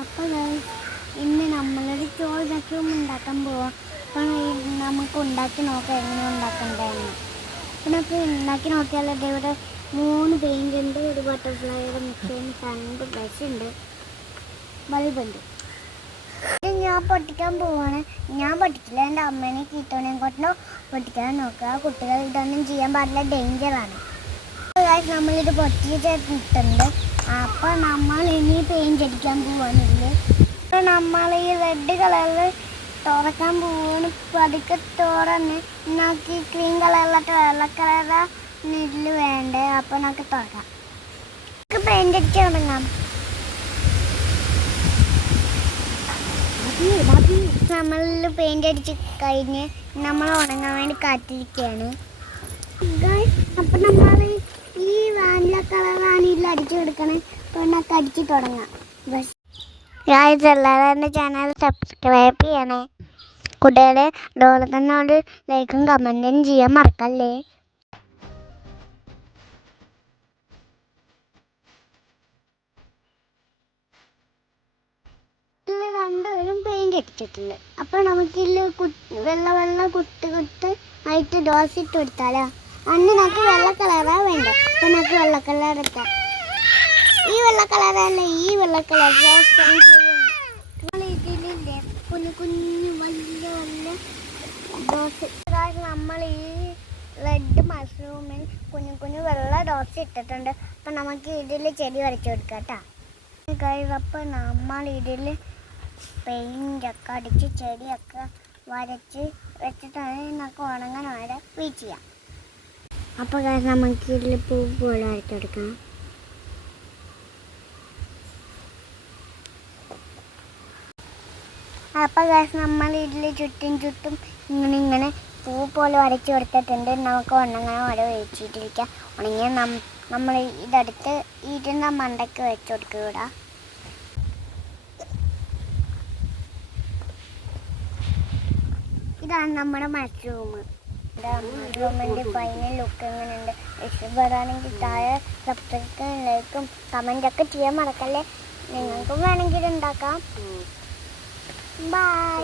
അപ്പോൾ ഇന്ന് നമ്മളൊരു ചോറ് വാക്യൂം ഉണ്ടാക്കാൻ പോവാം. അപ്പോൾ നമുക്ക് ഉണ്ടാക്കി നോക്കാം എങ്ങനെ ഉണ്ടാക്കണ്ടെന്ന്. അപ്പോൾ നമുക്ക് ഉണ്ടാക്കി നോക്കിയാൽ ഇവിടെ 3 പെയിൻ്റ് ഉണ്ട്, ഒരു ബട്ടർഫ്ലൈയുടെ മിക്സിന് 2 ബ്രഷ് ഉണ്ട്, ബൾബുണ്ട്. ഞാൻ പൊട്ടിക്കാൻ പോവാണ്. ഞാൻ പൊട്ടിക്കില്ല, എൻ്റെ അമ്മേനെ കീട്ടോനെയും കൊണ്ടോ പൊട്ടിക്കാൻ നോക്കുക. കുട്ടികൾ ഇതൊന്നും ചെയ്യാൻ പാടില്ല, ഡേഞ്ചറാണ്. നമ്മളിത് പൊട്ടിച്ചിട്ടുണ്ട്. അപ്പോൾ നമ്മൾ ഇനി പെയിൻ്റ് അടിക്കാൻ പോവാണില്ലേ. അപ്പോൾ നമ്മൾ ഈ റെഡ് കളറിൽ തുറക്കാൻ പോവാണ്. പതുക്കെ തുറന്ന് നമുക്ക് ക്രീം കളറിലൊക്കെ വെള്ള കളറാ ഇതിൽ വേണ്ടേ. അപ്പോൾ നമുക്ക് തുറക്കാം. നമുക്ക് പെയിൻ്റ് അടിച്ച് തുടങ്ങാം. നമ്മൾ പെയിൻ്റ് അടിച്ച് കഴിഞ്ഞ് നമ്മൾ ഉണങ്ങാൻ വേണ്ടി കാത്തിരിക്കുകയാണ്. അപ്പം നമ്മൾ ഈ വാനില കളറാണ് ഇതിൽ അടിച്ചു കൊടുക്കണേ. അപ്പോൾ നമുക്ക് അടിച്ച് തുടങ്ങാം. എല്ലാവരും എൻ്റെ ചാനൽ സബ്സ്ക്രൈബ് ചെയ്യണേ. കുട്ടികളെ ഡോളത്തിനോട് ലൈക്കും കമൻറ്റും ചെയ്യാൻ മറക്കല്ലേ. രണ്ടുപേരും പെയിൻ്റ് അടിച്ചിട്ടുണ്ട്. അപ്പോൾ നമുക്കിതിൽ വെള്ള കുത്ത് ആയിട്ട് ദോശ ഇട്ട് കൊടുത്താലോ. അന്ന് നമുക്ക് വെള്ള കളറാണ് വേണ്ടത്. അപ്പോൾ നമുക്ക് വെള്ള കളർ എടുക്കാം. ഈ വെള്ള കളറല്ല, ഈ വെള്ള കളർ ഇതിലില്ലേ കുഞ്ഞു കുഞ്ഞു വലിയ ദോശ. നമ്മൾ ഈ റെഡ് മഷ്റൂമിൽ കുഞ്ഞു കുഞ്ഞു വെള്ള ദോശ ഇട്ടിട്ടുണ്ട്. അപ്പം നമുക്ക് ഇതിൽ ചെടി വരച്ചു കൊടുക്കാം കേട്ടോ. അപ്പോൾ നമ്മൾ ഇതിൽ പെയിൻ്റൊക്കെ അടിച്ച് ചെടിയൊക്കെ വരച്ച് വെച്ചിട്ടാണ് നമുക്ക് ഉണങ്ങാൻ വരെ വെയിറ്റ് ചെയ്യാം. അപ്പോൾ നമുക്ക് ഇതിൽ പൂവുകൾ വരച്ചെടുക്കാം. അപ്പോൾ നമ്മൾ ഇതിൽ ചുറ്റും ഇങ്ങനെ പൂ പോലെ വരച്ച് കൊടുത്തിട്ടുണ്ട്. നമുക്ക് ഉണങ്ങാൻ വരെ വെച്ചിട്ടിരിക്കാം. ഉണങ്ങിയാൽ നമ്മൾ ഇതെടുത്ത് ഇരുന്ന മണ്ടയ്ക്ക് വെച്ച് കൊടുക്കുക. ഇവിടെ ഇതാണ് നമ്മുടെ മഷ്റൂമിൻ്റെ ഫൈനൽ ലുക്ക് എങ്ങനെയുണ്ട്. ഇഷ്ടപ്പെടാണെങ്കിൽ താഴെ സബ്സ്ക്രൈബും ലൈക്കും കമൻറ്റൊക്കെ ചെയ്യാൻ മറക്കല്ലേ. നിങ്ങൾക്കും വേണമെങ്കിൽ ഉണ്ടാക്കാം. ബൈ.